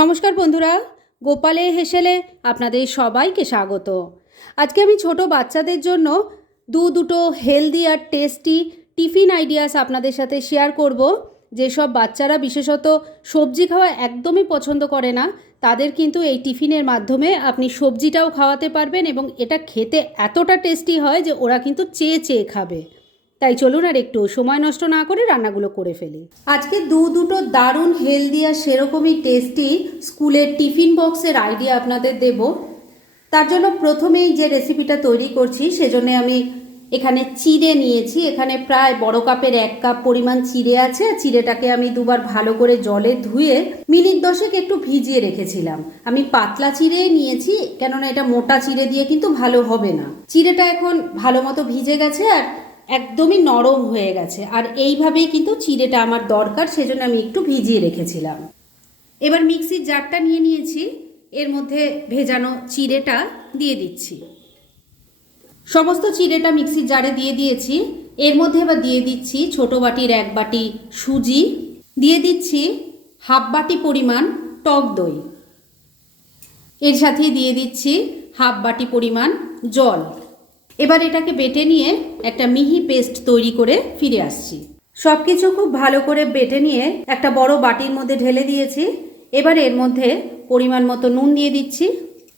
নমস্কার বন্ধুরা, গোপালে হেসেলে আপনাদের সবাইকে স্বাগত। আজকে আমি ছোট বাচ্চাদের জন্য দু দুটো হেলদি আর টেস্টি টিফিন আইডিয়াস আপনাদের সাথে শেয়ার করব। যেসব বাচ্চারা বিশেষত সবজি খাওয়া একদমই পছন্দ করে না, তাদের কিন্তু এই টিফিনের মাধ্যমে আপনি সবজিটাও খাওয়াতে পারবেন এবং এটা খেতে এতটা টেস্টি হয় যে ওরা কিন্তু চেয়ে চেয়ে খাবে। তাই চলুন আর একটু সময় নষ্ট না করে রান্নাগুলো করে ফেলি। আজকে দু দুটো দারুণ হেলদি আর সেরকমই টেস্টি স্কুলের টিফিন বক্সের আইডিয়া আপনাদের দেব। তার জন্য প্রথমেই যে রেসিপিটা তৈরি করছি, সেজন্য আমি এখানে চিড়ে নিয়েছি। এখানে প্রায় বড় কাপের এক কাপ পরিমাণ চিড়ে আছে। চিড়েটাকে আমি দুবার ভালো করে জলে ধুয়ে মিনিট দশেক একটু ভিজিয়ে রেখেছিলাম। আমি পাতলা চিড়ে নিয়েছি, কেননা এটা মোটা চিড়ে দিয়ে কিন্তু ভালো হবে না। চিড়েটা এখন ভালো মতো ভিজে গেছে আর একদমই নরম হয়ে গেছে। আর এইভাবেই কিন্তু চিড়েটা আমার দরকার, সেজন্য আমি একটু ভিজিয়ে রেখেছিলাম। এবার মিক্সির জারটা নিয়ে নিয়েছি। এর মধ্যে ভেজানো চিড়েটা দিয়ে দিচ্ছি। সমস্ত চিড়েটা মিক্সির জারে দিয়ে দিয়েছি। এর মধ্যে এবার দিয়ে দিচ্ছি ছোট বাটির এক বাটি সুজি। দিয়ে দিচ্ছি হাফ বাটি পরিমাণ টক দই। এর সাথেই দিয়ে দিচ্ছি হাফ বাটি পরিমাণ জল। এবার এটাকে বেটে নিয়ে একটা মিহি পেস্ট তৈরি করে ফিরে আসছি। সব কিছু খুব ভালো করে বেটে নিয়ে একটা বড় বাটির মধ্যে ঢেলে দিয়েছি। এবার এর মধ্যে পরিমাণ মতো নুন দিয়ে দিচ্ছি।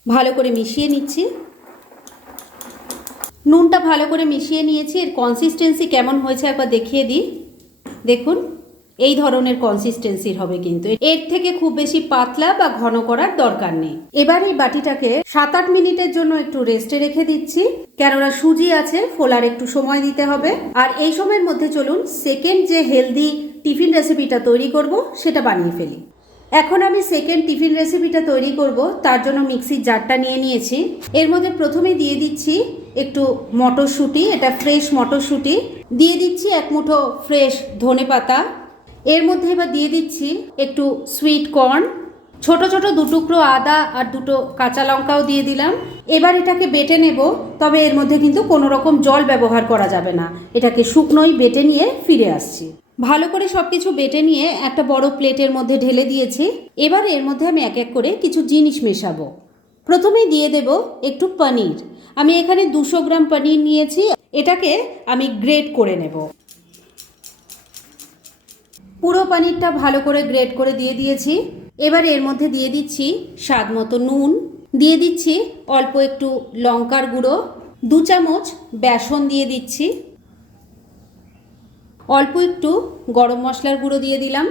ভালো করে মিশিয়ে নিচ্ছি। নুনটা ভালো করে মিশিয়ে নিয়েছি। এর কনসিস্টেন্সি কেমন হয়েছে একবার দেখিয়ে দিই। দেখুন। এই ধরনের কনসিস্টেন্সির হবে কিন্তু। এর থেকে খুব বেশি পাতলা বা ঘন করার দরকার নেই। এবার এই বাটিটাকে সাত আট মিনিটের জন্য একটু রেস্টে রেখে দিচ্ছি। কেননা সুজি আছে, ফোলার একটু সময় দিতে হবে। আর এই সময়ের মধ্যে চলুন সেকেন্ড যে হেলদি টিফিন রেসিপিটা তৈরি করব, সেটা বানিয়ে ফেলি। এখন আমি সেকেন্ড টিফিন রেসিপিটা তৈরি করব, তার জন্য মিক্সির জারটা নিয়ে নিয়েছি। এর মধ্যে প্রথমে দিয়ে দিচ্ছি একটু মটরশুঁটি, এটা ফ্রেশ মটরশুঁটি। দিয়ে দিচ্ছি এক মুঠো ফ্রেশ ধনে পাতা এর মধ্যে এবার দিয়ে দিচ্ছি একটু সুইট কর্ন ছোট ছোট দুটুকরো আদা আর দুটো কাঁচা লঙ্কাও দিয়ে দিলাম। এবার এটাকে বেটে নেব, তবে এর মধ্যে কিন্তু কোনো রকম জল ব্যবহার করা যাবে না। এটাকে শুকনোই বেটে নিয়ে ফিরে আসছি। ভালো করে সব কিছু বেটে নিয়ে একটা বড় প্লেটের মধ্যে ঢেলে দিয়েছি। এবার এর মধ্যে আমি এক এক করে কিছু জিনিস মেশাবো। প্রথমেই দিয়ে দেব একটু পনির। আমি এখানে দুশো গ্রাম পনির নিয়েছি। এটাকে আমি গ্রেট করে নেব। পুরো পনিরটা ভালো করে গ্রেট করে দিয়ে দিয়েছি। এবার এর মধ্যে দিয়ে দিচ্ছি স্বাদ মতো নুন। দিয়ে দিচ্ছি অল্প একটু লঙ্কার গুঁড়ো। দু চামচ বেসন দিয়ে দিচ্ছি। অল্প একটু গরম মশলার গুঁড়ো দিয়ে দিলাম।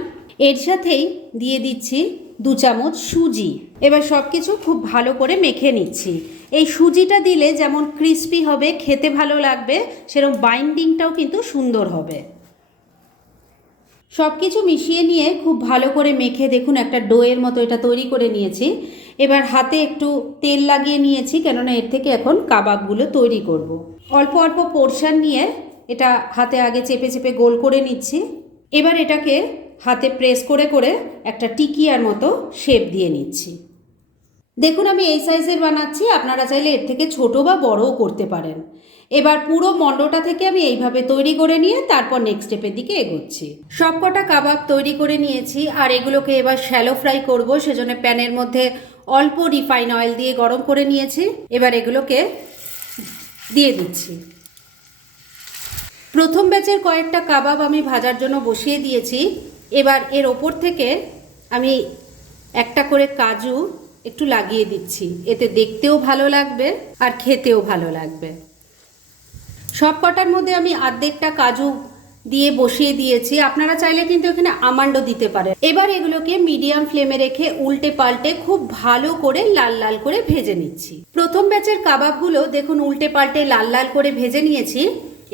এর সাথেই দিয়ে দিচ্ছি দু চামচ সুজি। এবার সব কিছু খুব ভালো করে মেখে নিচ্ছি। এই সুজিটা দিলে যেমন ক্রিস্পি হবে, খেতে ভালো লাগবে সেরকম বাইন্ডিংটাও কিন্তু সুন্দর হবে। সব কিছু মিশিয়ে নিয়ে খুব ভালো করে মেখে দেখুন, একটা ডোয়ের মতো এটা তৈরি করে নিয়েছি। এবার হাতে একটু তেল লাগিয়ে নিয়েছি, কেননা এর থেকে এখন কাবাবগুলো তৈরি করব। অল্প অল্প পোর্শন নিয়ে এটা হাতে আগে চেপে চেপে গোল করে নিচ্ছি। এবার এটাকে হাতে প্রেস করে করে একটা টিকিয়ার মতো শেপ দিয়ে নিচ্ছি। দেখুন, আমি এই সাইজের বানাচ্ছি, আপনারা চাইলে এর থেকে ছোট বা বড়ও করতে পারেন। এবার পুরো মণ্ডটা থেকে আমি এইভাবে তৈরি করে নিয়ে তারপর নেক্সট স্টেপের দিকে এগোচ্ছি। সবকটা কাবাব তৈরি করে নিয়েছি, আর এগুলোকে এবার শ্যালো ফ্রাই করব, সেজন্য প্যানের মধ্যে অল্প রিফাইন অয়েল দিয়ে গরম করে নিয়েছি। এবার এগুলোকে দিয়ে দিচ্ছি। প্রথম ব্যাচের কয়েকটা কাবাব আমি ভাজার জন্য বসিয়ে দিয়েছি। এবার এর ওপর থেকে আমি একটা করে কাজু একটু লাগিয়ে দিচ্ছি। এতে দেখতেও ভালো লাগবে আর খেতেও ভালো লাগবে। সব কটার মধ্যে আমি আর্ধেকটা কাজু দিয়ে বসিয়ে দিয়েছি। আপনারা চাইলে কিন্তু এখানে আমান্ডও দিতে পারেন। এবার এগুলোকে মিডিয়াম ফ্লেমে রেখে উল্টে পাল্টে খুব ভালো করে লাল লাল করে ভেজে নিচ্ছি। প্রথম ব্যাচের কাবাবগুলো দেখুন উল্টে পাল্টে লাল লাল করে ভেজে নিয়েছি।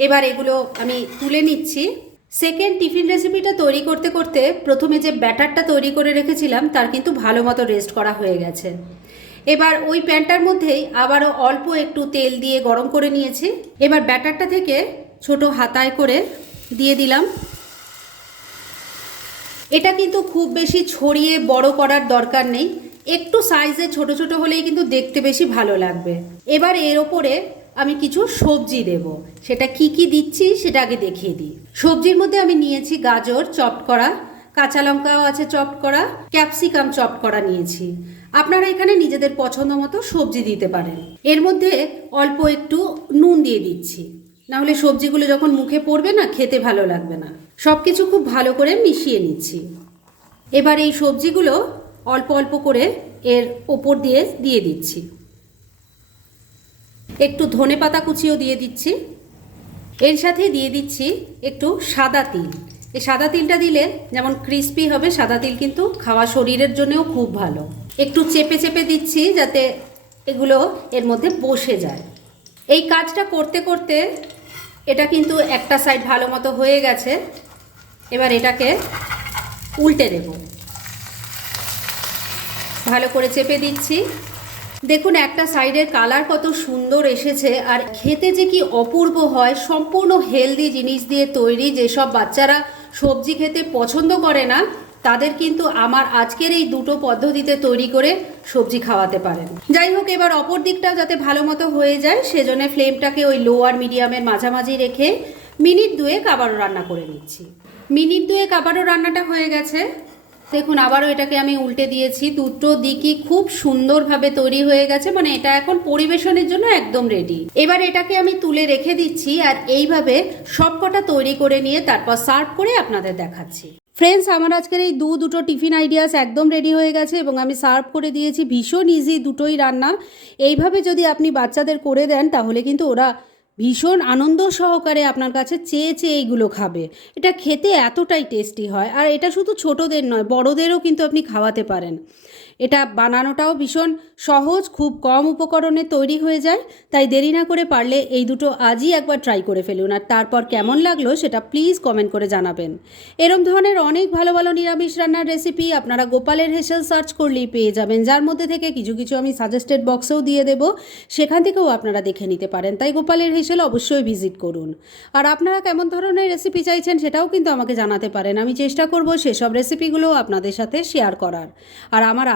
এবার এগুলো আমি তুলে নিচ্ছি। সেকেন্ড টিফিন রেসিপিটা তৈরি করতে করতে প্রথমে যে ব্যাটারটা তৈরি করে রেখেছিলাম, তার কিন্তু ভালো মতো রেস্ট করা হয়ে গেছে। এবার ওই প্যানটার মধ্যেই আবারও অল্প একটু তেল দিয়ে গরম করে নিয়েছি। এবার ব্যাটারটা থেকে ছোট হাতায় করে দিয়ে দিলাম। এটা কিন্তু খুব বেশি ছড়িয়ে বড় করার দরকার নেই। একটু সাইজে ছোট ছোট হলেই কিন্তু দেখতে বেশি ভালো লাগবে। এবার এর ওপরে আমি কিছু সবজি দেব। সেটা কি কি দিচ্ছি সেটা আগে দেখিয়ে দিই। সবজির মধ্যে আমি নিয়েছি গাজর চপ করা, কাঁচা লঙ্কাও আছে চপ করা, ক্যাপসিকাম চপ করা নিয়েছি। আপনারা এখানে নিজেদের পছন্দ মতো সবজি দিতে পারেন। এর মধ্যে অল্প একটু নুন দিয়ে দিচ্ছি। না হলে সবজিগুলো যখন মুখে পড়বে না, খেতে ভালো লাগবে না। সব কিছু খুব ভালো করে মিশিয়ে নিচ্ছি। এবার এই সবজিগুলো অল্প অল্প করে এর ওপর দিয়ে দিয়ে দিচ্ছি। একটু ধনে পাতা কুচিও দিয়ে দিচ্ছি। এর সাথে দিয়ে দিচ্ছি একটু সাদা তিল। এই সাদা তিলটা দিলে যেমন ক্রিস্পি হবে, সাদা তিল কিন্তু খাওয়া শরীরের জন্যও খুব ভালো। একটু চেপে চেপে দিচ্ছি যাতে এগুলো এর মধ্যে বসে যায়। এই কাজটা করতে করতে এটা কিন্তু একটা সাইড ভালো মতো হয়ে গেছে। এবার এটাকে উল্টে দেবো। ভালো করে চেপে দিচ্ছি। দেখুন, একটা সাইডের কালার কত সুন্দর এসেছে আর খেতে যে কি অপূর্ব হয়, সম্পূর্ণ হেলদি জিনিস দিয়ে তৈরি, যেসব বাচ্চারা সবজি খেতে পছন্দ করে না, তাদের কিন্তু আমার আজকের এই দুটো পদ্ধতিতে তৈরি করে সবজি খাওয়াতে পারেন। যাই হোক, এবার অপর দিকটাও যাতে ভালো মতো হয়ে যায়, সেজন্য ফ্লেমটাকে ওই লো আর মিডিয়ামের মাঝামাঝি রেখে মিনিট দুয়েক আবারও রান্না করে নিচ্ছি। মিনিট দুয়েক আবারও রান্নাটা হয়ে গেছে। দেখুন, আবারও এটাকে আমি উল্টে দিয়েছি। দুটো দিকই খুব সুন্দরভাবে তৈরি হয়ে গেছে মানে এটা এখন পরিবেশনের জন্য একদম রেডি এবার এটাকে আমি তুলে রেখে দিচ্ছি আর এইভাবে সবকটা তৈরি করে নিয়ে তারপর সার্ভ করে আপনাদের দেখাচ্ছি। ফ্রেন্ডস আমার আজকের এই দু দুটো টিফিন আইডিয়াস একদম রেডি হয়ে গেছে এবং আমি সার্ভ করে দিয়েছি। ভীষণ ইজি দুটোই রান্না। এইভাবে যদি আপনি বাচ্চাদের করে দেন, তাহলে কিন্তু ওরা ভীষণ আনন্দ সহকারে আপনার কাছে চেয়ে চেয়ে এইগুলো খাবে। এটা খেতে এতটাই টেস্টি হয়। আর এটা শুধু ছোটদের নয়, বড়দেরও কিন্তু আপনি খাওয়াতে পারেন। এটা বানানোটাও ভীষণ সহজ, খুব কম উপকরণে তৈরি হয়ে যায়, তাই দেরি না করে পারলে এই দুটো আজই একবার ট্রাই করে ফেলুন। আর তারপর কেমন লাগল সেটা প্লিজ কমেন্ট করে জানাবেন। এরম ধরনের অনেক ভালো ভালো নিরামিষ রান্নার রেসিপি আপনারা গোপালের হেসেল সার্চ করলেই পেয়ে যাবেন, যার মধ্যে থেকে কিছু কিছু আমি সাজেস্টেড বক্সেও দিয়ে দেব, সেখান থেকেও আপনারা দেখে নিতে পারেন, তাই গোপালের হেসেল অবশ্যই ভিজিট করুন। আর আপনারা কেমন ধরনের রেসিপি চাইছেন সেটাও কিন্তু আমাকে জানাতে পারেন, আমি চেষ্টা করব সেসব রেসিপিগুলো আপনাদের সাথে শেয়ার করার। আর আমার